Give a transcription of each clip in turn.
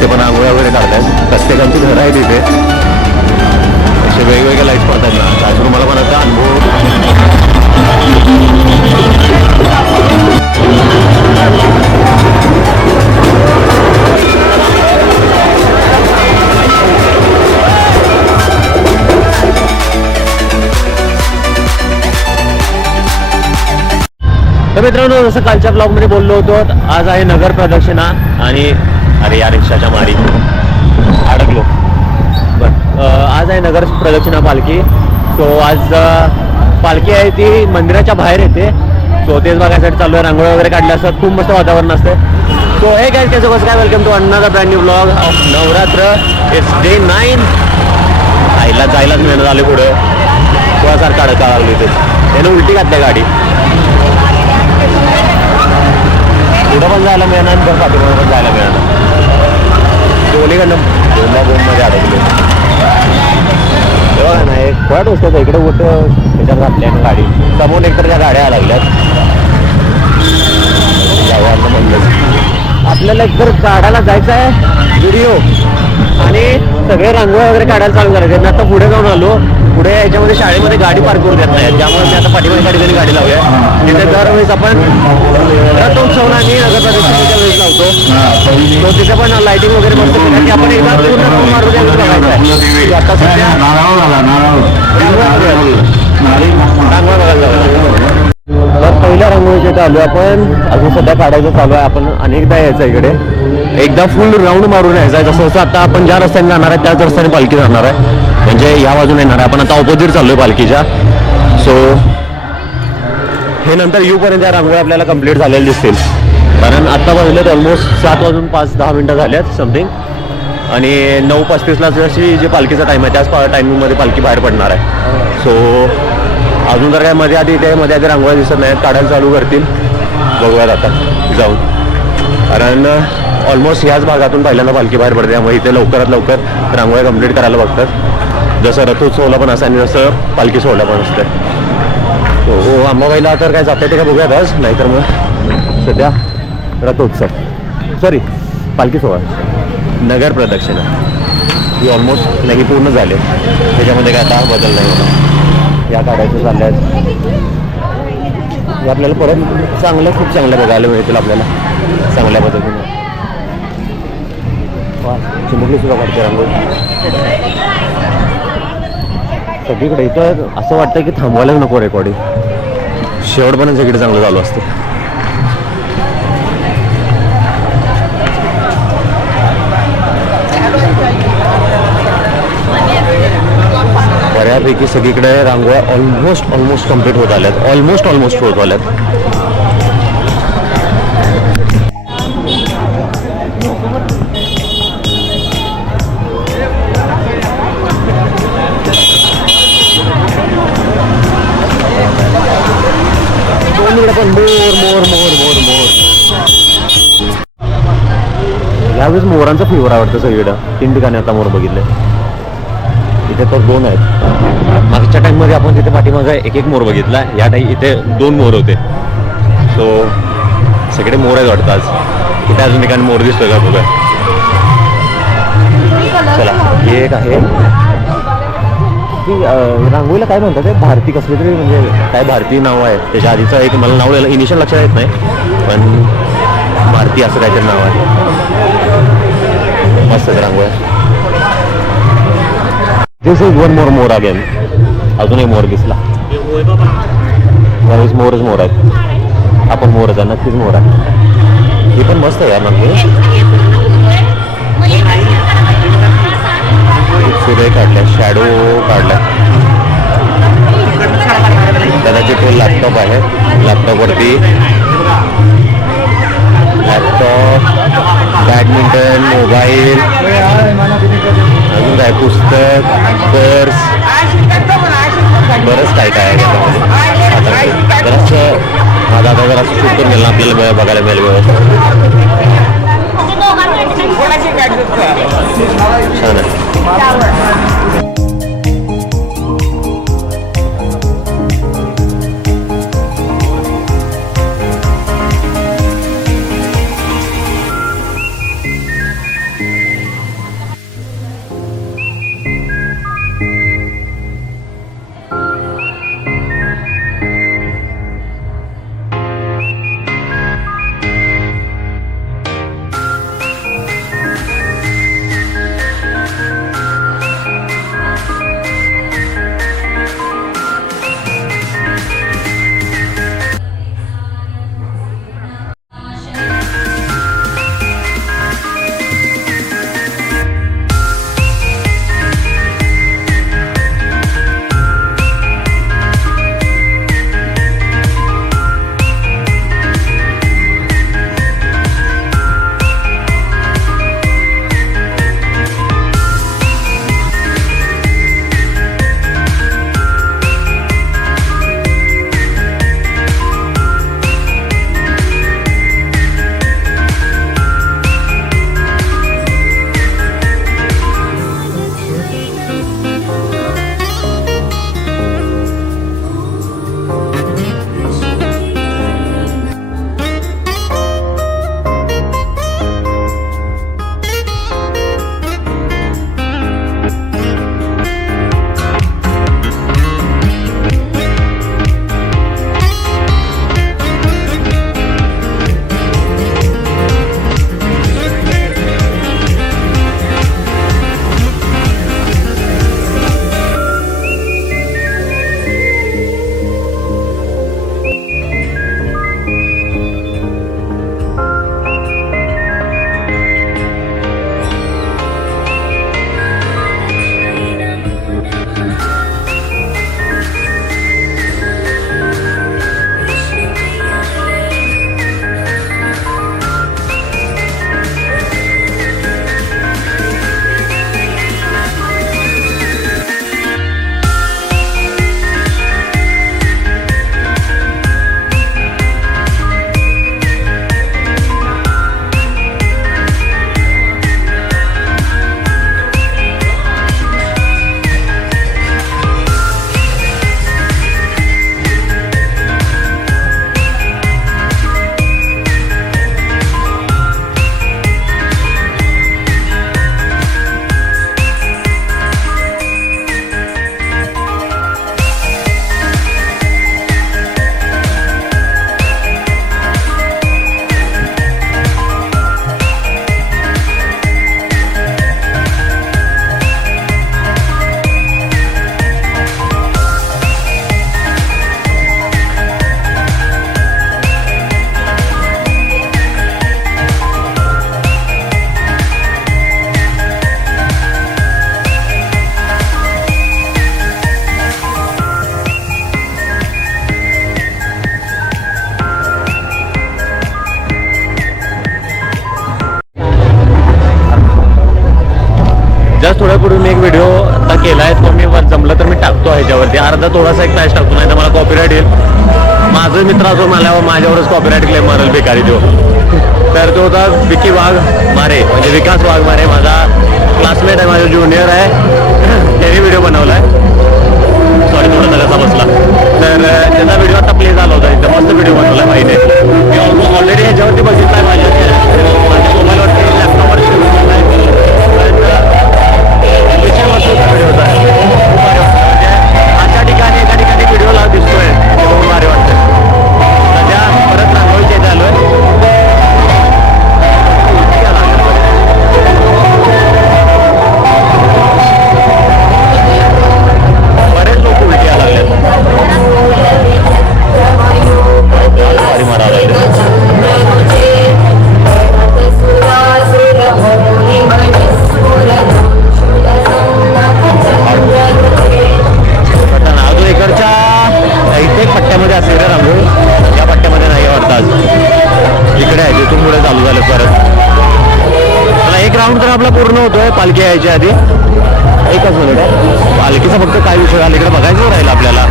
इथे पण रांगोळ्या वगैरे काढतात. प्रत्येकांची घरं आहेत इथे. असे वेगवेगळे लाईट्स पडतात ना, त्यातून मला पण आता अनुभव. तर मित्रांनो, जसं कालच्या ब्लॉगमध्ये बोललो होतो, आज आहे नगर प्रदक्षिणा. आणि अरे या रिक्षाच्या मारी अडकलो. आज आहे नगर प्रदक्षिणा पालखी. सो आज पालखी आहे ती मंदिराच्या बाहेर येते. सो तेच बघायसाठी चालू आहे. रांगोळी वगैरे काढल्या असतात, खूप मस्त वातावरण असते. सो हे काय त्याचं कसं काय, welcome to another brand new blog of Navratra. It's day 9. जायलाच मेहनत आले पुढे. थोडासारखं अडका लागली ते, त्याने उलटी घातल्या गाडी. पुढं पण जायला मिळणार आणि तर पाठीमागं पण जायला मिळणार. दोन्हीकडनं दोनदा बोममध्ये अडकले. बघा ना, एक फट असतो इकडे उठं त्याच्यात घातल्या ना गाडी. समोर एकतर त्या गाड्या लागल्यात. जावं म्हणलं आपल्याला एकतर काढायला जायचं आहे व्हिडिओ आणि सगळे रांगोळ्या वगैरे काढायला चालू करायचे. मी आता पुढे जाऊन आलो. पुढे याच्यामध्ये शाळेमध्ये गाडी पार्क करून देत नाही, त्यामुळे मी आता पाठीमागे गाडी लावूया. तिथे दरवेळेस आपण रथोत्सवला आणि नगर प्रदक्षिणेच्या वेळेस लावतो. तो तिथे पण लाइटिंग वगैरे मस्त केली की आपण एकदा पूर्ण मारून बघायचं आहे. आता सध्या रांगोळ्या बघायला जाऊया. तर पहिल्या रांगोळीचे चालू आहे आपण. अजून सध्या काढायचं चालू आहे. आपण अनेकदा यायचं इकडे, एकदा फुल राऊंड मारून यायचं आहे. जसं आता आपण ज्या रस्त्याने जाणार आहे त्याच रस्त्याने पालखी जाणार आहे. म्हणजे या बाजूने येणार आहे. आपण आता ऑपोजिट चाललोय पालखीच्या. सो हे नंतर येऊपर्यंत या रांगोळ्या आपल्याला कंप्लीट झालेल्या दिसतील. कारण आत्ता वाजलेत ऑलमोस्ट 7 वाजून 5-10 मिनटं झाल्यात समथिंग. आणि 9:35ला जशी जी पालखीचा टाईम आहे त्याच टायमिंगमध्ये पालखी बाहेर पडणार आहे. सो अजून तर काय मध्ये आधी रांगोळ्या दिसत नाहीत, काढायला चालू करतील. बघूयात आता जाऊन. कारण ऑलमोस्ट याच भागातून पहिल्यांदा पालखी बाहेर पडते, त्यामुळे इथे लवकरात लवकर रांगोळ्या कंप्लीट करायला बघतात. जसं रथोत्सवला पण असं आणि जसं पालखी सोहळा पण असतं. हो अंबाबाईला तर काय जाते ते काय बघूयात आज, नाहीतर मग सध्या रथोत्सव सॉरी पालखी सोहळा नगर प्रदक्षिणा ही ऑलमोस्ट नाही पूर्ण झाले. त्याच्यामध्ये काय आता बदल नाही होता. या काढायचं चालल्या आहेत. आपल्याला परत खूप चांगलं बघायला मिळतील आपल्याला चांगल्या पद्धतीने. चिमुकली सुद्धा काढते रांगोळी सगळीकडे. इथं असं वाटतं की थांबवायलाच नको रेकॉर्डिंग, शेवटपर्यंत सगळीकडे चांगलं चालू असतं. बऱ्यापैकी सगळीकडे रांगोळ्या ऑलमोस्ट कम्प्लीट होत आल्यात. ऑलमोस्ट होत आल्यात. पण मोर यावेळेस मोरांचा फेवर आवडतं सगळीकडं. 3 ठिकाणी आता मोर बघितले. इथे तर 2 आहेत. मागच्या टाईममध्ये आपण तिथे पाठीमागे एक मोर बघितला. या टाईम इथे 2 मोर होते. सो सगळे मोर आहेत वाटतं आज. कुठे अजून ठिकाणी मोर दिसतोय का बघा. चला हे एक आहे ती रांगोळीला काय म्हणतात ते, भारती कसली तरी, म्हणजे काय भारती नाव आहे. त्याच्या आधीचं एक मला नाव इनिशियल लक्षात येत नाही, पण भारती असं काहीतरी नाव आहे. मस्त रांगोळ्या. दिस इज वन मोर अगेन. अजून एक मोर दिसला. मोर आहेत. आपण मोरच आहे, नक्कीच मोर आहे. ही पण मस्त आहे यार रांगोळी. सूर्य काढलाय, शॅडो काढलाय. कदाचित तो लॅपटॉप आहे. लॅपटॉपवरती बॅडमिंटन, मोबाईल, अजून काय पुस्तक, पर्स, बरंच काय आहे त्याच्यामध्ये. आता जरासं आता जरा शूट करून गेलं आपल्याला बघायला मिळेल व्यवस्थित. छान आहे. जस्ट थोड्या पुढे मी एक व्हिडिओ आता केला आहे, तो मी जमलं तर मी टाकतो ह्याच्यावरती. अर्धा थोडासा एक मॅच टाकतो, नाही तर मला कॉपीराईट येईल. माझं मित्र असो मला माझ्यावरच कॉपीराईट क्लेम मारेल बेकारी तो. तर तो होता विकी वाघ मारे, म्हणजे विकास वाघ मारे, माझा क्लासमेट आहे, माझा ज्युनियर आहे. त्याने व्हिडिओ बनवला आहे. सॉरी थोडा कसा बसला. तर त्याचा व्हिडिओ आता प्ले झाला होता, एकदम मस्त व्हिडिओ बनवला माहिती आहे. मी ऑलरेडी ह्याच्यावरती बघितला आहे, माझ्या मोबाईलवरती लॅपटॉपवरती व्हिडिओ होता. खूप भारी वाटतं, म्हणजे अशा ठिकाणी एका ठिकाणी व्हिडिओ दिसतोय ते खूप भारी वाटतं. सध्या परत रांगोळीच्या इथे आलोय. बरेच लोक उलटी यायला लागलेत, भारी मारायला लागले. अजून इकडच्या इथे पट्ट्यामध्ये असेल रे रांगोळी, या पट्ट्यामध्ये नाही वाटतं आज. इकडे आहे, तिथून पुढे चालू झालं परत. मला एक राऊंड तर आपला पूर्ण होतोय पालखी यायच्या आधी. एकच मिनिट आहे, पालखीचा फक्त काय विषय झाला इकडे बघायचं राहिलं आपल्याला.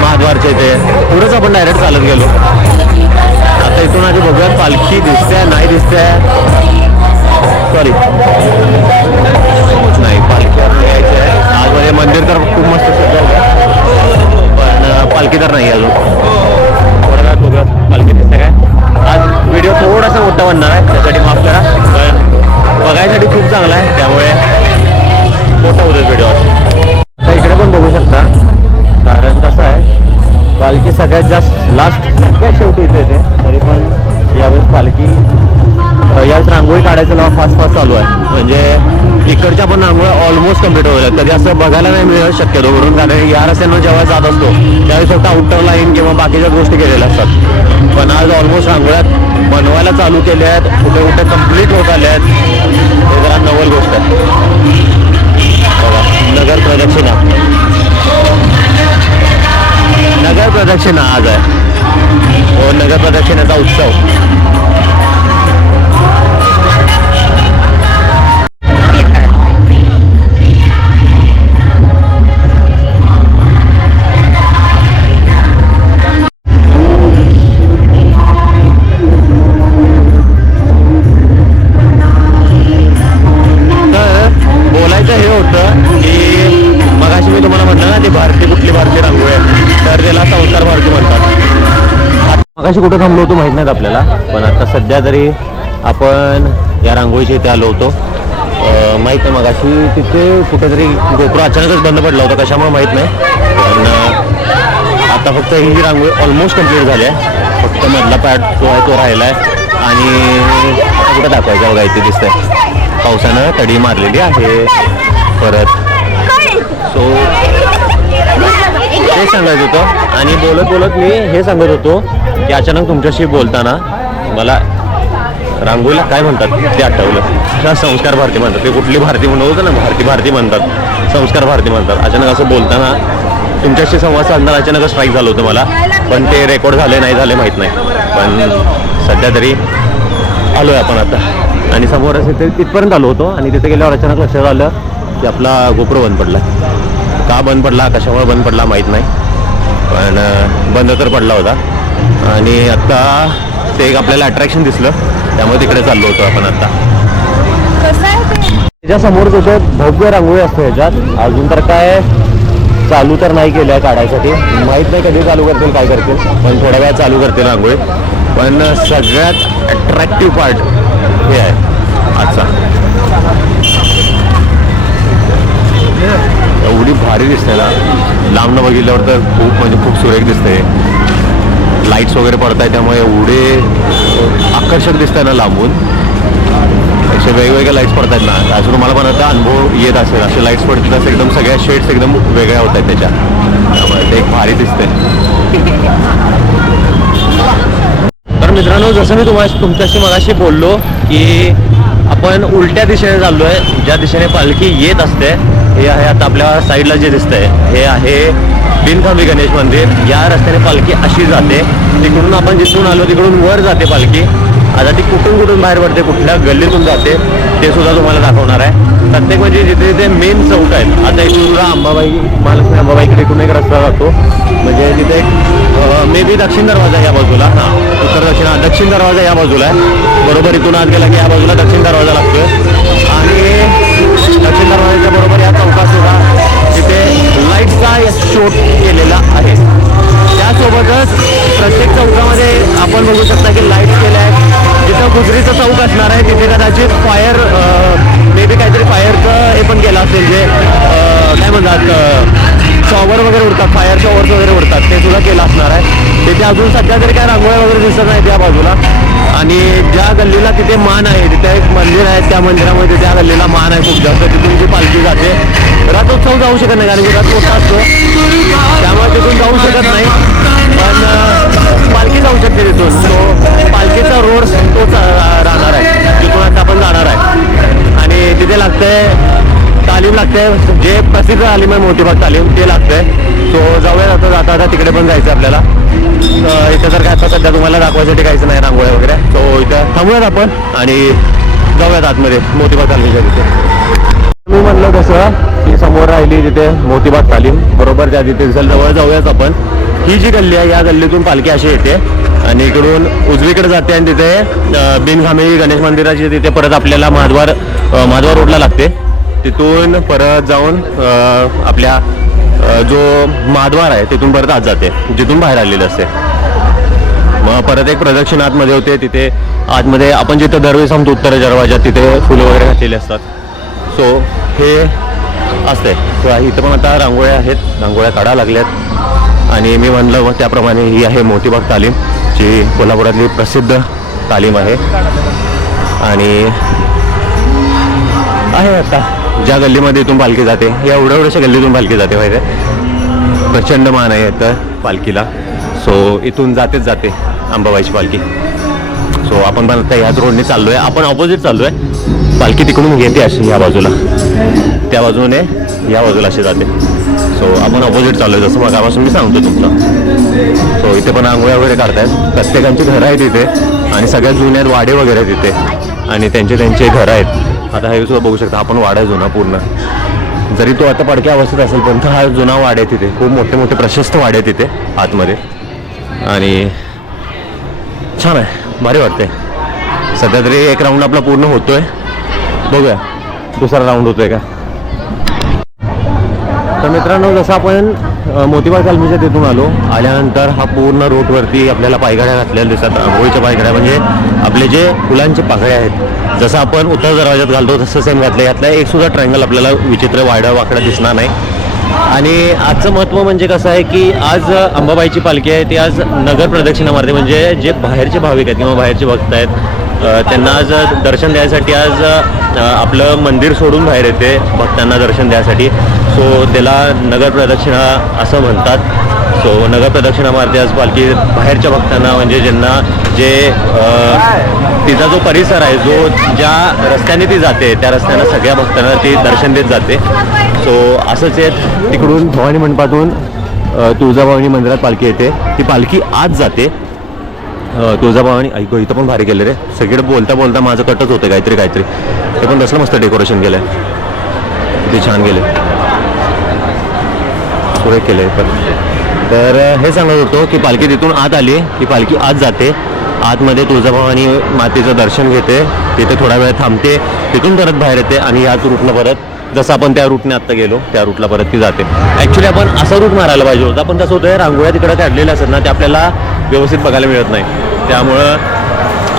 महाद्वारच्या इथे पुढेच आपण डायरेक्ट चालत गेलो. आता इथून आधी बघूयात पालखी दिसते नाही दिसते. सॉरी नाही, पालखी यायची आहे आज. म्हणजे मंदिर तर खूप मस्त सजवलं, पण पालखी तर नाही अजून. थोड्या वेळात बघूयात पालखी दिसते काय. आज व्हिडिओ थोडासा मोठा बनणार आहे, त्यासाठी माफ करा, पण बघायसाठी खूप चांगला आहे, त्यामुळे मोठा होतो व्हिडिओ. आता इकडे पण बघू शकता, कारण कसं आहे पालखी सगळ्यात जास्त लास्ट सगळ्यात शेवटी इथे येते. तरी पण यावेळेस पालखी यावेळेस रांगोळी काढायचं नाव फास्ट चालू आहे. म्हणजे इकडच्या पण रांगोळ्या ऑलमोस्ट कम्प्लीट होईल. कधी असं बघायला नाही मिळत शक्यतो करून, कारण या रस्त्यांवर जेव्हा जात असतो त्यावेळेस फक्त आउटर लाईन किंवा बाकीच्या गोष्टी केलेल्या असतात. पण आज ऑलमोस्ट रांगोळ्या बनवायला चालू केल्या आहेत, कुठे कुठे कम्प्लीट होत आल्या आहेत. हे जरा नवल गोष्ट आहे. बघा, नगर प्रदक्षिणा, नगर प्रदक्षिणा आज आहे. हो, नगर प्रदक्षिणेचा उत्सव. मगाशी कुठं थांबलो होतो माहीत नाहीत आपल्याला, पण आता सध्या तरी आपण या रांगोळीच्या इथे आलो होतो. माहीत नाही मगाशी तिथे कुठेतरी गोप्रो अचानकच बंद पडला होता, कशामुळे माहीत नाही. पण आता फक्त ही रांगोळी ऑलमोस्ट कम्प्लीट झाली आहे. फक्त मधला पॅड जो आहे तो राहिला आहे. आणि आता कुठं दाखवायचं बघा, इथे दिसतंय पावसानं तडी मारलेली आहे परत. सो हे सांगायचं होतं. आणि बोलत बोलत मी हे सांगत होतो की अचानक तुमच्याशी बोलताना मला रांगोळीला काय म्हणतात ते आठवलं. संस्कार भारती म्हणतात, ते कुठली भारती म्हणत होतं ना, भारती म्हणतात, संस्कार भारती म्हणतात. अचानक असं बोलताना तुमच्याशी संवाद साधताना अचानक स्ट्राईक झालं होतं मला, पण ते रेकॉर्ड झाले नाही झाले माहीत नाही. पण सध्या तरी आलो आहे आपण आता, आणि समोर असे ते तिथपर्यंत आलो होतो. आणि तिथे गेल्यावर अचानक लक्षात आलं की आपला गोप्रो बंद पडला. का बंद पडला, कशामुळे बंद पडला माहीत नाही, पण बंद तर पडला होता. आणि आत्ता ते एक आपल्याला अट्रॅक्शन दिसलं, त्यामुळे तिकडे चाललो होतो आपण आता. त्याच्या समोर तिथे भव्य रांगोळी असते ह्याच्यात. अजून तर काय चालू तर नाही केलं आहे काढायसाठी, माहीत नाही कधी चालू करतील काय करतील, पण थोड्या वेळात चालू करतील रांगोळी. पण सगळ्यात अट्रॅक्टिव्ह पार्ट हे आहे आजचा. एवढी भारी दिसते ना, लांबनं बघितल्यावर तर खूप म्हणजे खूप सुरेख दिसते. लाईट्स वगैरे पडत आहे, त्यामुळे एवढे आकर्षक दिसत आहे ना लांबून. असे वेगवेगळ्या लाईट्स पडत आहेत ना, असं तुम्हाला पण आता अनुभव येत असेल. असे लाईट्स पडतात असं एकदम सगळ्या शेड्स एकदम वेगळ्या होत आहेत त्याच्या, त्यामुळे ते एक भारी दिसते. तर मित्रांनो, जसं मी तुमच्याशी मगाशी बोललो की आपण उलट्या दिशेने चाललो आहे, ज्या दिशेने पालखी येत असते. हे आहे आता आपल्या साईडला जे दिसतंय, हे आहे बिनखांबी गणेश मंदिर. या रस्त्याने पालखी अशी जाते, तिकडून आपण जिथून आलो तिकडून वर जाते पालखी. आता ती कुठून कुठून बाहेर पडते, कुठल्या गल्लीतून जाते ते सुद्धा तुम्हाला दाखवणार आहे. प्रत्येक म्हणजे जिथे जिथे मेन चौक आहेत. आता इथून अंबाबाई महालक्ष्मी अंबाबाईकडे इथून एक रस्ता जातो, म्हणजे तिथे एक मे बी दक्षिण दरवाजा या बाजूला, हां दक्षिण दरवाजा या बाजूला आहे. बरोबर इथून आत गेला की या बाजूला दक्षिण दरवाजा लागतोय आणि दक्षिण दरवाजाच्या बरोबर या चौकात सुद्धा तिथे लाईटचा शोट केलेला आहे. त्यासोबतच प्रत्येक चौकामध्ये आपण बघू शकता की लाईट केल्या आहेत. जिथं गुजरीचं चौक असणार आहे तिथे कदाचित फायर मे बी काहीतरी फायरचं हे पण केलं असेल, जे काय म्हणतात शॉवर वगैरे उडतात, फायर शॉवर्स वगैरे उडतात, ते सुद्धा केलं असणार आहे. तिथे अजून सध्या तरी काय रांगोळ्या वगैरे दिसत नाही त्या बाजूला. आणि ज्या गल्लीला तिथे मान आहे, तिथे एक मंदिर आहे, त्या मंदिरामध्ये त्या गल्लीला मान आहे खूप जास्त. तिथून जी पालखी जाते, रथोत्सव जाऊ शकत नाही कारण की रथ मोठा असतो, त्यामुळे तिथून जाऊ शकत नाही, पण पालखी जाऊ शकते तिथून. तो पालखीचा रोड तोच राहणार आहे जिथून आता आपण जाणार आहे. आणि तिथे लागतंय तालीम लागते, जे प्रसिद्ध तालीम आहे मोतीबाग तालीम, ते लागतंय. सो जाऊया जाता जाता तिकडे पण जायचं आपल्याला. इथं तर काय आता सध्या तुम्हाला दाखवायसाठी काहीच नाही रांगोळ्या वगैरे. सो इथं थांबूयात आपण आणि जाऊयात आतमध्ये मोतीबाग तालीमच्या तिथे. मी म्हणलं कसं की समोर राहिली तिथे मोतीबाग तालीम, बरोबर त्या तिथे जवळ जाऊयाच आपण. ही जी गल्ली आहे या गल्लीतून पालखी अशी येते आणि इकडून उजवीकडे जाते आणि तिथे बिनखामे गणेश मंदिराची तिथे परत आपल्याला महाद्वार रोडला लागते. तिथून परत जाऊन आपल्या जो महाद्वार आहे तिथून परत आत जाते, जिथून बाहेर आलेलं असते. मग परत एक प्रदक्षिणा आतमध्ये होते. तिथे आतमध्ये आपण जिथं दरवेळेस आमचं उत्तर दरवाजात तिथे फुलं वगैरे घातलेली असतात. सो हे असते. इथं पण आता रांगोळ्या आहेत, रांगोळ्या काढायला लागल्यात. आणि मी म्हणलं मग त्याप्रमाणे ही आहे मोतीबाग तालीम, जी कोल्हापुरातली प्रसिद्ध तालीम आहे. आणि आहे आता ज्या गल्लीमध्ये इथून पालखी जाते, या एवढ्याशा गल्लीतून पालखी जाते माहिती आहे. प्रचंड मान आहे तर पालखीला. सो इथून जाते अंबाबाईची पालखी. सो आपण पण आता ह्याच रोडने चाललो आहे, आपण ऑपोजिट चाललो आहे. पालखी तिकडून घेते अशी या बाजूला, त्या बाजूने या बाजूला अशी जाते. सो आपण ऑपोजिट चाललो आहे, जसं मगापासून मी सांगतो तुमचं. सो इथे पण रांगोळ्या वगैरे काढतायत, प्रत्येकांची घरं आहेत इथे आणि सगळ्यात जुन्यात वाडे वगैरे आहेत इथे आणि त्यांचे घरं आहेत. आता हे सुद्धा बघू शकता आपण, वाडा जुना पूर्ण, जरी तो आता पडक्या अवस्थेत असेल पण हा जुना वाडा आहे. तिथे खूप मोठे मोठे प्रशस्त वाडे आहेत तिथे आतमध्ये आणि छान आहे, भारी वाटते. सध्या तरी एक राऊंड आपला पूर्ण होतोय, बघूया दुसरा राऊंड होतोय का. तर मित्रांनो, जसं आपण मोतीबाग तालमीच्या तिथून आल्यानंतर हा पूर्ण रोडवरती आपल्याला पायघड्या घातलेल्या दिसतात. आंघोळीच्या पायघड्या म्हणजे आपले जे फुलांचे पाकळे आहेत, जसं आपण उत्तर दरवाजात घालतो तसं सेम घातलं. यातला एक सुद्धा ट्रायंगल आपल्याला विचित्र वाकडा दिसणार नाही. आणि आजचं महत्त्व म्हणजे कसं आहे की आज अंबाबाईची पालखी आहे ती आज नगर प्रदक्षिणा मारते. म्हणजे जे बाहेरचे भाविक आहेत किंवा बाहेरचे भक्त आहेत त्यांना आज दर्शन द्यायसाठी आज आपलं मंदिर सोडून बाहेर येते भक्तांना दर्शन द्यायसाठी. सो त्याला नगर प्रदक्षिणा असं म्हणतात. सो नगर प्रदक्षिणा मारते आज पालखी बाहेरच्या भक्तांना, म्हणजे ज्यांना जे तिचा जो परिसर आहे, जो ज्या रस्त्याने ती जाते त्या रस्त्यानं सगळ्या भक्तांना ती दर्शन देत जाते. सो असंच आहे, तिकडून भवानी मंडपातून तुळजाभवानी मंदिरात पालखी येते. ती पालखी आज जाते तुळजाभवानी. ऐकू इथं पण भारी केलं रे, सगळीकडे बोलता बोलता माझं कटच होतं काहीतरी. ते पण तसलं मस्त डेकोरेशन केलं आहे, ते छान केलं, सुरेख केलं आहे. पण तर हे सांगत होतो की पालखी तिथून आत आली, ती पालखी आत जाते, आतमध्ये तुळजाभवानी मातेचं दर्शन घेते, तिथे थोडा वेळ थांबते, तिथून परत बाहेर येते आणि याच रूटनं परत जसं आपण त्या रूटने आत्ता गेलो त्या रूटला परत ती जाते. ॲक्च्युली आपण असं रूट मारायला पाहिजे होता, पण कसं होतं रांगोळ्या तिकडे काढलेल्या असतात ना, ते आपल्याला व्यवस्थित बघायला मिळत नाही. त्यामुळं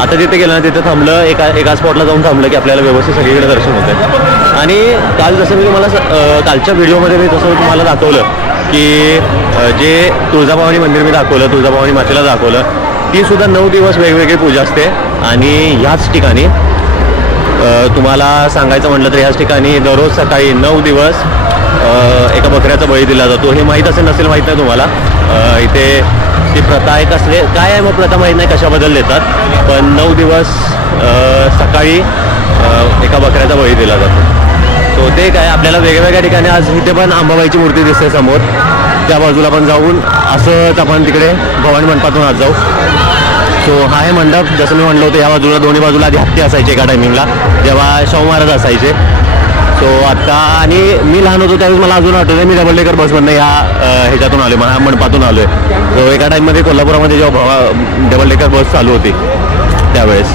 आता जिथे गेलं ना तिथे थांबलं, एका स्पॉटला जाऊन थांबलं की आपल्याला व्यवस्थित सगळीकडे दर्शन होतं. आणि काल जसं मी तुम्हाला कालच्या व्हिडिओमध्ये मी तसं तुम्हाला दाखवलं की जे तुळजाभवानी मंदिर मी दाखवलं, तुळजाभवानी मातेला दाखवलं, ती सुद्धा 9 दिवस वेगवेगळी पूजा असते. आणि ह्याच ठिकाणी तुम्हाला सांगायचं म्हटलं तर ह्याच ठिकाणी दररोज सकाळी 9 दिवस एका बकऱ्याचा बळी दिला जातो. हे माहीत असेल नसेल माहीत नाही तुम्हाला. इथे ती प्रथा आहे, कसले काय आहे मग प्रथा माहीत नाही कशाबद्दल देतात, पण 9 दिवस सकाळी एका बकऱ्याचा बळी दिला जातो. सो ते काय आपल्याला वेगवेगळ्या ठिकाणी, आज इथे पण अंबाबाईची मूर्ती दिसते समोर, त्या बाजूला पण जाऊन असंच आपण तिकडे भवानी मंडपातून आज जाऊ. सो हा आहे मंडप, जसं मी म्हणलं होतं या बाजूला दोन्ही बाजूला आधी हत्ती असायचे एका टायमिंगला जेव्हा शाहू महाराज असायचे. सो आता आणि मी लहान होतो त्यावेळेस मला अजून आठवतं मी डबल डेकर बसमधनं ह्याच्यातून आलो मनपातून आलो आहे. सो एका टाईममध्ये कोल्हापुरामध्ये जेव्हा डबल डेकर बस चालू होती त्यावेळेस.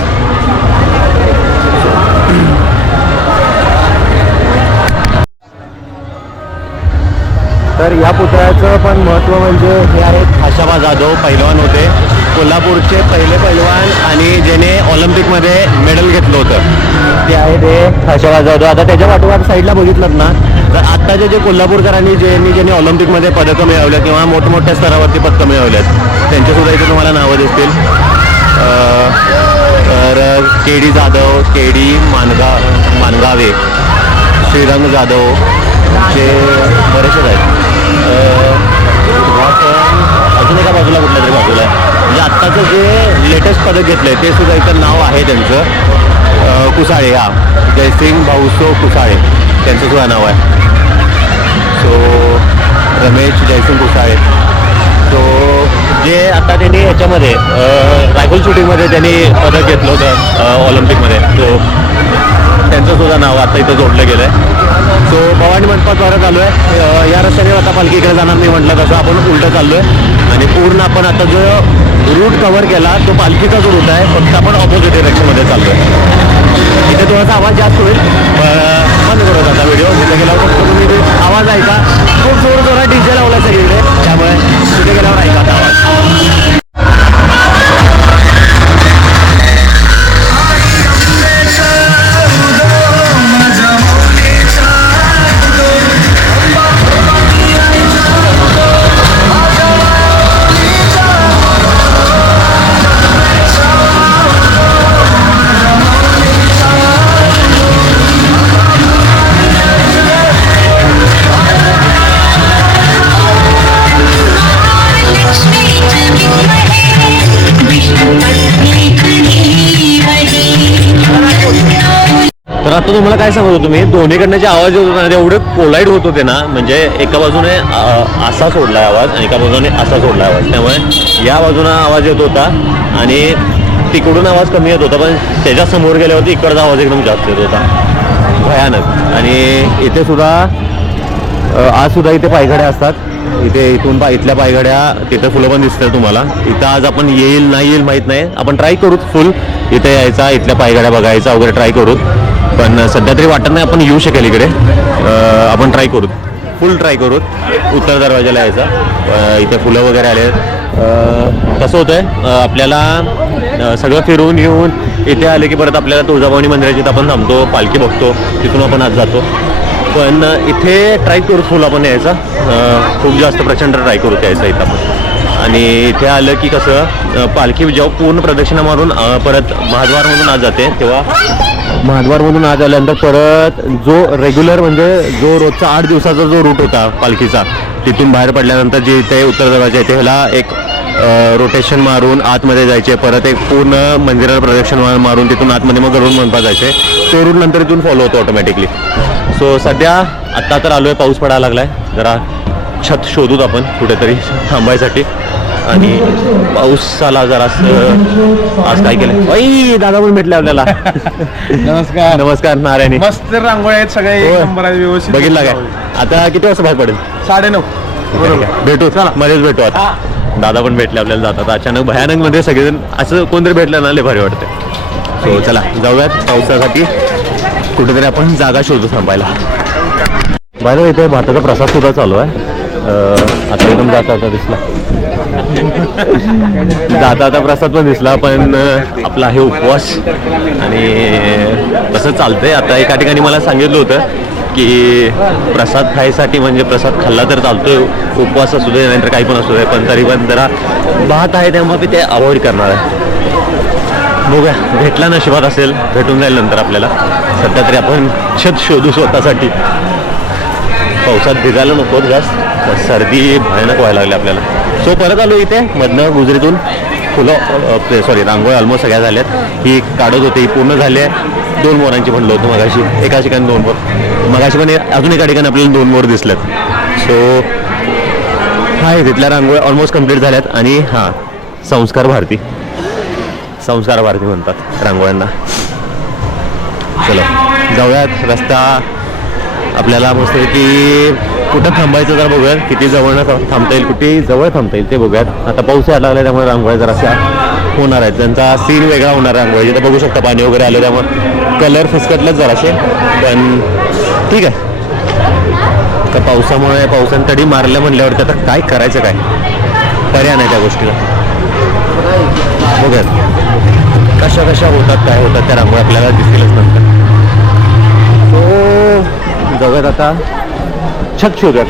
तर या पुतळ्याचं पण महत्त्व म्हणजे हे आहेत खाशाबा जाधव पैलवान होते, कोल्हापूरचे पहिले पैलवान आणि ज्याने ऑलिम्पिकमध्ये मेडल घेतलं होतं ते आहे ते खाशाबा जाधव. आता त्याच्या पाठोपाठ साईडला बघितलं ना तर आत्ताचे जे कोल्हापूरकरांनी ज्यांनी ऑलिम्पिकमध्ये पदकं मिळवल्या किंवा मोठमोठ्या स्तरावरती पदकं मिळवल्यात त्यांच्यासुद्धा इथे तुम्हाला नावं दिसतील. तर के.डी. जाधव, के.डी. मानगावे, श्रीरंग जाधव जे बरेचसेच आहेत. अजून एका बाजूला कुठल्या तरी बाजूला आहे म्हणजे आत्ताचं जे लेटेस्ट पदक घेतलं आहे ते सुद्धा इथं नाव आहे त्यांचं कुसाळे. जयसिंग भाऊसो कुसाळे त्यांचं सुद्धा नाव आहे. सो रमेश जयसिंग कुसाळे. सो जे आता त्यांनी ह्याच्यामध्ये रायफल शूटिंगमध्ये त्यांनी पदक घेतलं होतं ऑलिम्पिकमध्ये. सो त्यांचं सुद्धा नाव आता इथं जोडलं गेलं आहे. सो भवानी मंडपाद्वारे चालू आहे. या रस्त्याने आता पालखी इकडे जाणार नाही म्हटलं तसं आपण उलटं चाललो आहे आणि पूर्ण आपण आता जो रूट कव्हर केला तो पालखीचाच रूट आहे, फक्त आपण ऑपोजिट डिरेक्शनमध्ये चाललो आहे. इथे थोडासा आवाज जास्त होईल, बंद करत आता व्हिडिओ तिथे गेल्यावर फक्त तुम्ही आवाज ऐका. खूप जोरात डीजे लावला सगळीकडे त्यामुळे तिथे गेल्यावर ऐका आता आवाज. तर आता तुम्हाला काय सांगत होतो मी, दोन्हीकडनं जे आवाज येत होता ना एवढे पोलाईट होत होते ना, म्हणजे एका बाजूने असा सोडलाय आवाज आणि एका बाजूने असा सोडलाय आवाज. त्यामुळे या बाजूनं आवाज येत होता आणि तिकडून आवाज कमी येत होता, पण त्याच्या समोर गेल्यावरती इकडचा आवाज एकदम जास्त येत होता, भयानक. आणि इथे सुद्धा आज सुद्धा इथे पायघड्या असतात. इथून इथल्या पायघड्या तिथे फुलं पण दिसतात तुम्हाला. इथं आज आपण येईल नाही येईल माहीत नाही, आपण ट्राय करूत फुल इथे यायचा, इथल्या पायघड्या बघायचा वगैरे ट्राय करूत. पण सध्या तरी वाटत नाही आपण येऊ शकेल इकडे. आपण ट्राय करूत, फुल ट्राय करूत उत्तर दरवाजाला यायचा. इथे फुलं वगैरे आले आहेत. कसं होतं आहे आपल्याला सगळं फिरून येऊन इथे आले की परत आपल्याला तुळजाभवानी मंदिराची आपण थांबतो, पालखी बघतो, तिथून आपण आज जातो. पण इथे ट्राय करू फुल आपण यायचा, खूप जास्त प्रचंड ट्राय करू यायचा इथं आपण. आणि इथे आलं की कसं पालखी जेव्हा पूर्ण प्रदक्षिणा मारून परत महाद्वारमधून आज जाते, तेव्हा महाद्वारमधून आज आल्यानंतर परत जो रेग्युलर म्हणजे जो रोजचा 8 दिवसाचा जो रूट होता पालखीचा, तिथून बाहेर पडल्यानंतर जे इथे उत्तर दरवाजा आहे ह्याला एक रोटेशन मारून आतमध्ये जायचे, परत एक पूर्ण मंदिराला प्रदक्षिण मारून तिथून आतमध्ये मग गरुड मंडपात जायचे. तो रूट नंतर इथून फॉलो होतो ऑटोमॅटिकली. सो सध्या आत्ता तर आलो आहे, पाऊस पडायला लागला आहे, जरा छत शोधूत आपण कुठेतरी थांबायसाठी. आणि पाऊस आला जरा आज काय केलं. ऐ दादा पण भेटले आपल्याला. नमस्कार. नमस्कार. नारायणी मस्त रांगोळ्या आहेत सगळे, व्यवस्थित. बघितला काय आता किती वाजता बाहेर पडेल? 9:30. भेटू चला, मध्येच भेटू आता. दादा पण भेटले आपल्याला जातात अचानक भयानक मध्ये, सगळेजण असं कोणतरी भेटलं ना लय भारी वाटते. सो चला जाऊयात पावसासाठी कुठेतरी आपण जागा शोधू थांबायला. बाहेर इथे भाताचा प्रसाद सुद्धा चालू आहे. आता एकदम जाता दिसला जाता प्रसाद पण दिसला, पण आपला आहे उपवास आणि तसं चालतंय. आता एका ठिकाणी मला सांगितलं होतं की प्रसाद खायसाठी म्हणजे प्रसाद खाल्ला तर चालतोय, उपवास असू दे नाहीतर काही पण असू दे, पण तरी पण जरा भात आहे त्यामुळे मी ते अवॉइड करणार आहे. बघूया भेटला नशिबात असेल भेटून जाईल नंतर आपल्याला. सध्या तरी आपण छत शोधू स्वतःसाठी. पावसात भिजायला नको जास्त, सर्दी भयानक व्हायला लागली आपल्याला. सो परत आलो इथे मधनं गुजरीतून. फुलं सॉरी रांगोळी ऑलमोस्ट सगळ्या झाल्यात. ही काढत होते, ही पूर्ण झाली आहे. 2 मोरांची म्हणलं होतं मगाशी, एका ठिकाणी 2 मोर मगाशी, पण अजून एका ठिकाणी आपल्याला 2 मोर दिसल्यात. सो हाय तिथल्या रांगोळ्या ऑलमोस्ट कंप्लीट झाल्यात. आणि हां संस्कार भारती म्हणतात रांगोळ्यांना. चलो जाऊयात. रस्ता आपल्याला मस्त की कुठं थांबायचं जरा बघूयात, किती जवळ थांबता येईल, कुठे जवळ थांबता येईल ते बघूयात. आता पाऊस यायला लागला त्यामुळे रांगोळ्या जराशा होणार आहेत, त्यांचा सीन वेगळा होणार आहे रांगोळी. इथं बघू शकता पाणी वगैरे आलं त्यामुळे कलर फिसकटलेच जराशे, पण ठीक आहे. तर पावसाने तडी मारल्या म्हणल्यावरती आता काय करायचं, काय पर्याय नाही त्या गोष्टीला. बघूयात कशा कशा होतात, काय होतात त्या रांगोळ्या आपल्याला दिसतीलच नंतर. तो जाऊयात आता छत शोधूयात.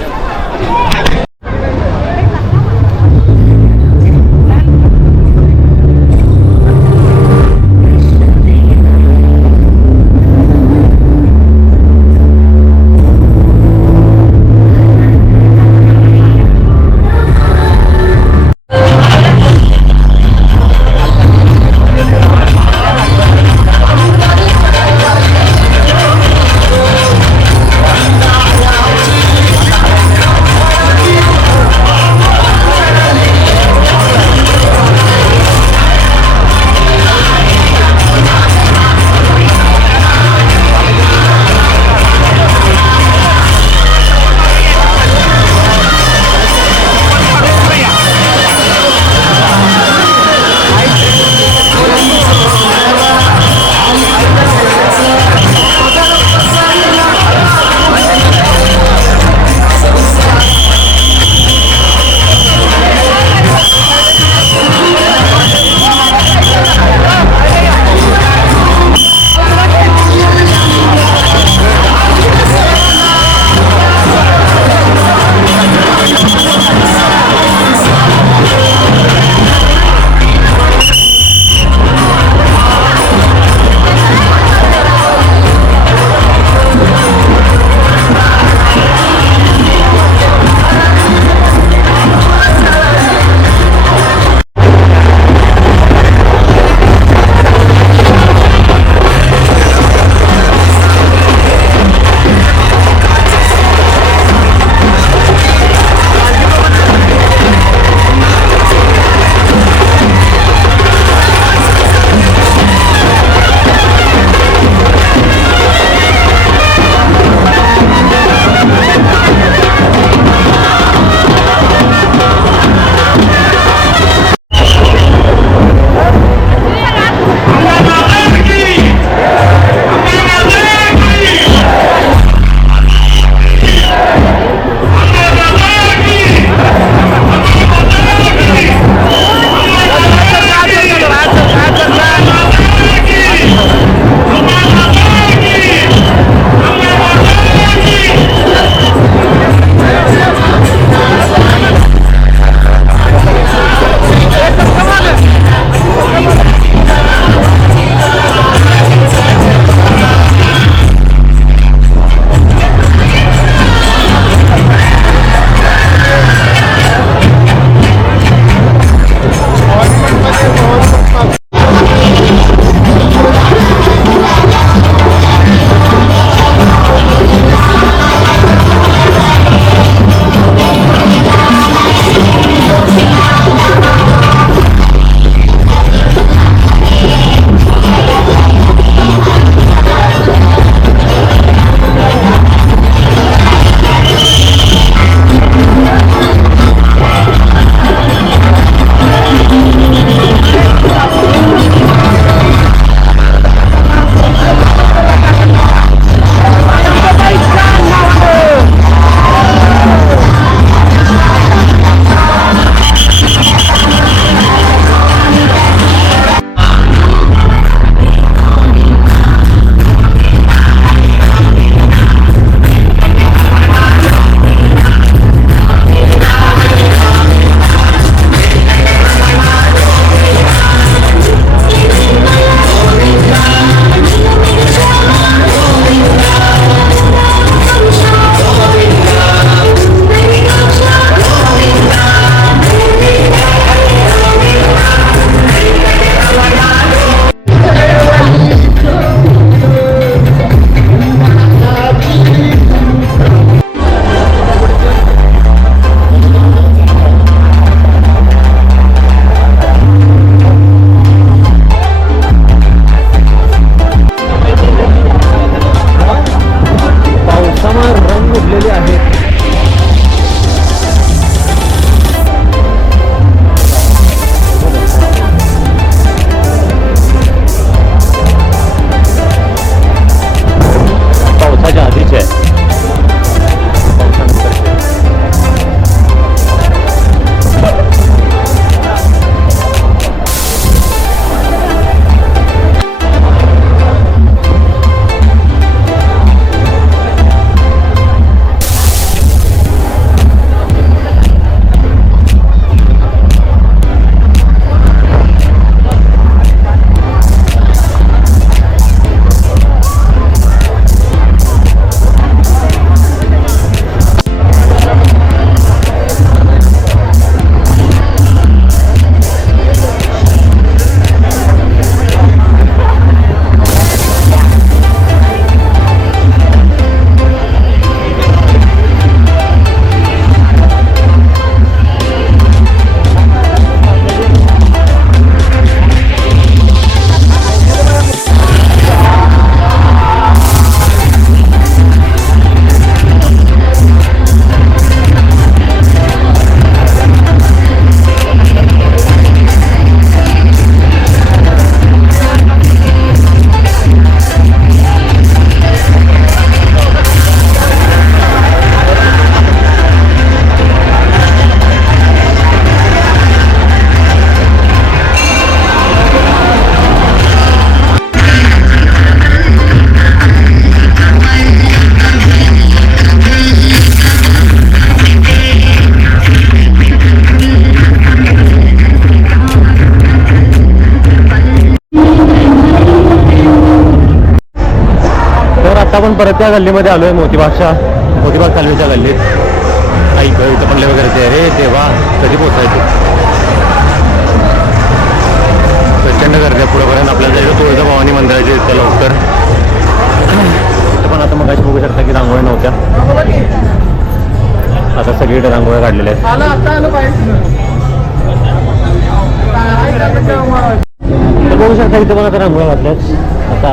तर आता आपण परत त्या गल्लीमध्ये आलोय मोतीबाग कालवीच्या गल्लीत. ऐक इथं पण लय वगैरे ते रे देवा कधी पोचायचं. प्रचंड गर्दी आहे पुढेपर्यंत आपल्याला जायचं तुळजाभवानी मंदिराचे इथं लवकर. इथं पण आता मग बघू शकता की रांगोळ्या नव्हत्या, आता सगळीकडे रांगोळ्या काढलेल्या आहेत. तर बघू शकता इथं पण आता रांगोळ्या घातल्यात. आता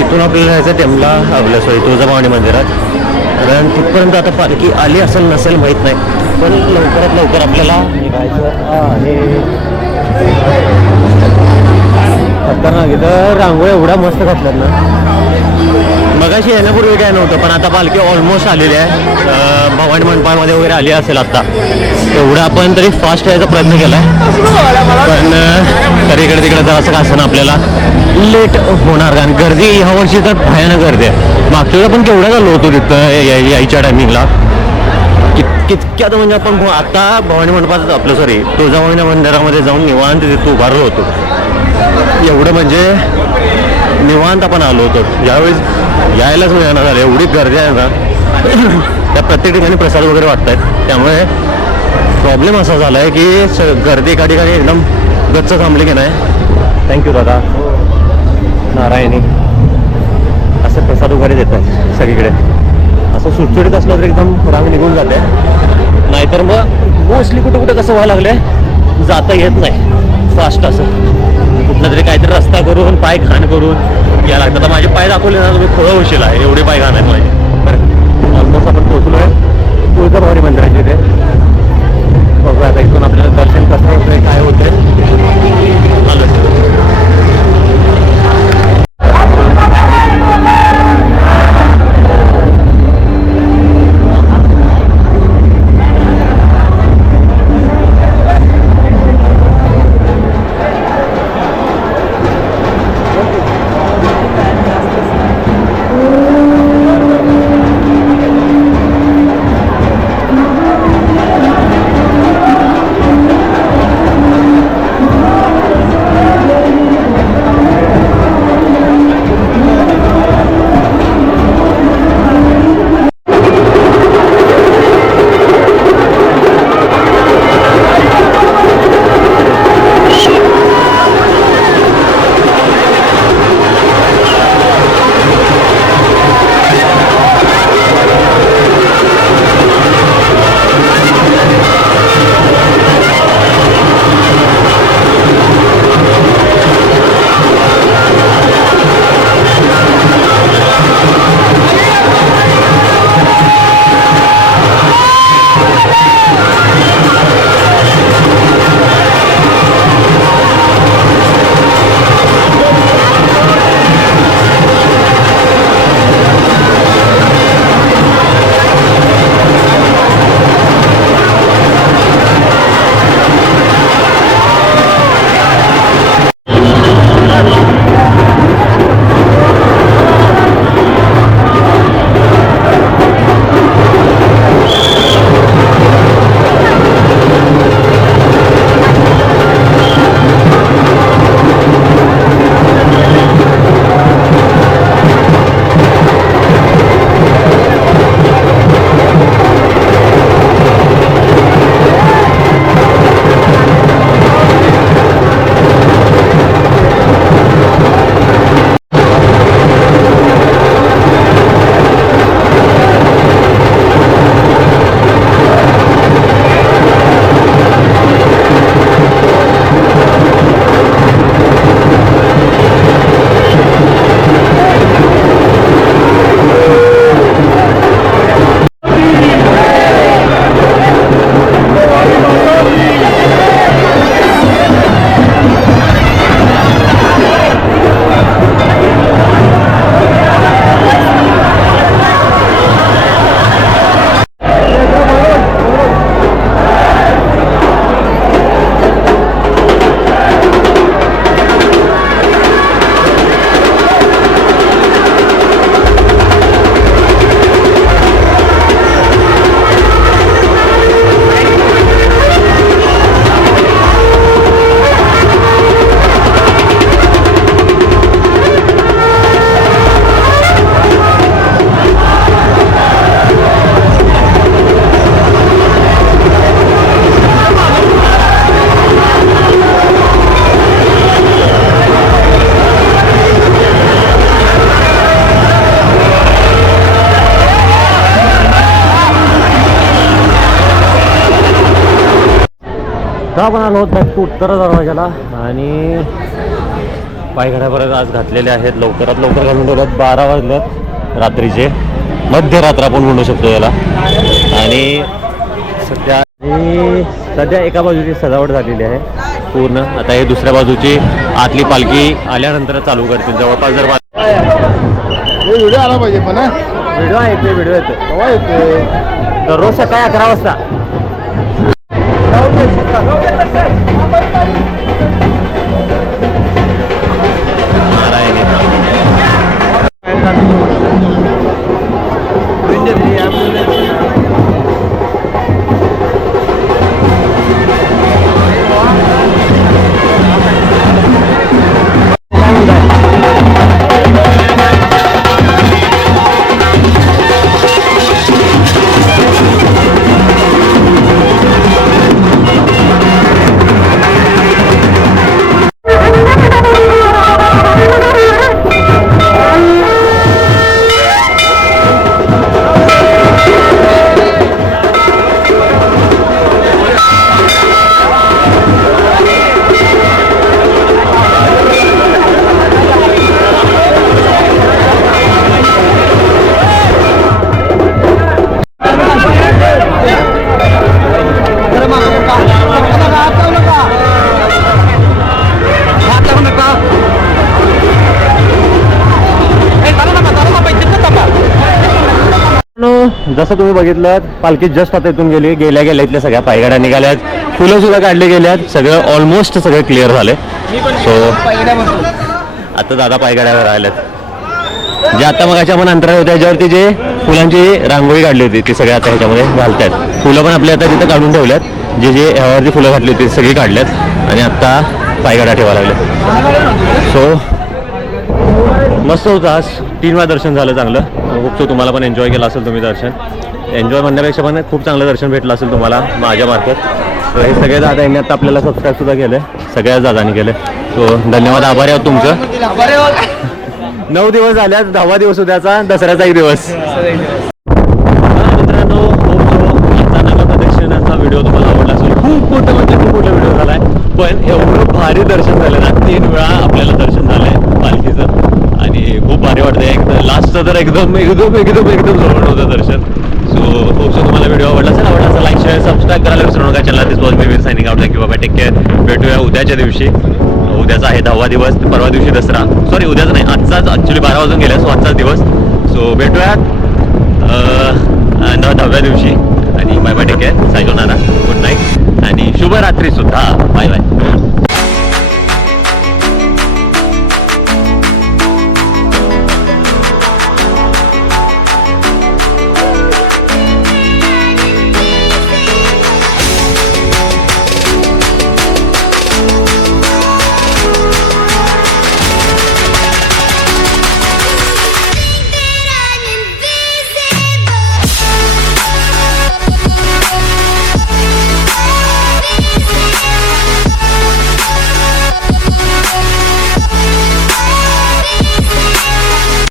इथून आपल्याला जायचं टेमला आपल्या सॉरी तुळजाभवानी मंदिरात. कारण तिथपर्यंत आता पालखी आली असेल नसेल माहीत नाही, पण लवकरात लवकर आपल्याला निघायचं आहे. खतरनाक इथं रांगोळ्या एवढ्या मस्त घातल्यात ना. मगाशी येण्यापूर्वी काय नव्हतं, पण आता पालखी ऑलमोस्ट आलेली आहे. भवानी मंडपामध्ये वगैरे आली असेल आता. एवढं आपण तरी फास्ट यायचा प्रयत्न केला आहे, पण तरी इकडे तिकडे जरासं का असं आपल्याला लेट होणार. कारण गर्दी ह्या वर्षी तर भयानक गर्दी आहे. मागच्या वेळेला पण केवढा झालो होतो तिथं यायच्या टायमिंगला. कितक्यात म्हणजे आपण आता भवानी मंडपात आपलं सॉरी तुळजाभवानी मंदिरामध्ये जाऊन निवांत तिथं उभारलो होतो. एवढं म्हणजे निवांत आपण आलो होतो. ज्यावेळेस यायलाच मिळणार झालं, एवढी गर्दी आहे ना. त्या प्रत्येक ठिकाणी प्रसाद वगैरे वाटत आहेत, त्यामुळे प्रॉब्लेम असा झाला आहे की गर्दी एका ठिकाणी एकदम गच्च थांबली की नाही. थँक्यू दादा नारायणी. असं प्रसाद वगैरे देतात सगळीकडे. असं सुटसुटीत असलं तर एकदम रांग निघून जाते, नाहीतर मग मोस्टली कुठं कुठं कसं व्हायला लागलं जाता येत नाही फास्ट. असं कुठलं तरी काहीतरी रस्ता करून पाय घाण करून या लागतं. आता माझे पाय दाखवले ना तुम्ही थोडं उशीर आहे, एवढे पाय घाण आहेत माझे. ऑलमोस्ट आपण पोहोचलो आहे तुळजाभवानी मंदिराच्या इथे. बघूया आता इथून आपल्याला दर्शन कसं होतंय काय होतंय. आता आपण आलो आहोत उत्तर दरवाजाला आणि पायघड्यापर्यंत आज घातलेले आहेत. लवकरात लवकर घालून ठेवल्यात. 12 वाजल्यात रात्रीचे. मध्यरात्र आपण म्हणू शकतो याला. आणि सध्या एका बाजूची सजावट झालेली आहे पूर्ण. आता हे दुसऱ्या बाजूची आतली पालखी आल्यानंतर चालू करतील. जवळपास जर व्हिडिओ आला पाहिजे पण व्हिडिओ येते केव्हा येते दररोज सकाळी 11 वाजता. जसं तुम्ही बघितलं पालखी जस्ट आता इथून गेल्या इथल्या सगळ्या पायगाड्या निघाल्यात. फुलं सुद्धा काढले गेल्यात. सगळं ऑलमोस्ट सगळं क्लिअर झाले. सो आता दादा पायगाड्यावर राहिल्यात. जे आता मगाच्या आपण अंतराळ होत्या त्याच्यावरती जे फुलांची रांगोळी काढली होती ती सगळ्या आता ह्याच्यामध्ये घालतात. फुलं पण आपल्या आता तिथं काढून ठेवल्यात. जे ह्यावरती फुलं घातली होती सगळी काढल्यात आणि आता पायगाड्या ठेवायला लागल्यात. सो मस्त होतं. आज 3 वेळा दर्शन झालं चांगलं. खूप तुम्हाला पण एन्जॉय केलं असेल तुम्ही दर्शन. एन्जॉय म्हणण्यापेक्षा पण खूप चांगलं दर्शन भेटलं असेल तुम्हाला माझ्यामार्फत. तर हे सगळे दादा यांनी आता आपल्याला सबस्क्राईबसुद्धा केलं. सगळ्याच दादानी केलं. सो धन्यवाद. आभारी आहोत तुमचं. 9 दिवस झाल्यात. 10वा दिवस उद्याचा दसऱ्याचा एक दिवस. मित्रांनो आजचा नगरप्रदक्षिणाचा व्हिडिओ तुम्हाला आवडला असेल. खूप मोठा व्हिडिओ झाला आहे. पण एवढं भारी दर्शन झालं ना. 3 वेळा आपल्याला दर्शन झालं आहे पालखीचं आणि खूप भारी वाटतं. लास्टचं तर एकदम जवळ होतं दर्शन. सो खूप तुम्हाला व्हिडिओ आवडला असेल लाईक शेअर सबस्क्राईब करायला विसरू नका. Channel this was me will signing out. Thank you bye. Take care. भेटूया उद्याच्या दिवशी. उद्याचा आहे 10वा दिवस. परवा दिवशी दसरा. सॉरी उद्याच नाही आजचाच. ॲक्च्युली 12 वाजून गेल्या. सो आजचाच दिवस. सो भेटूयात 10व्या दिवशी आणि bye bye. Take care. Sayonara. Good night आणि शुभरात्री सुद्धा. Bye bye.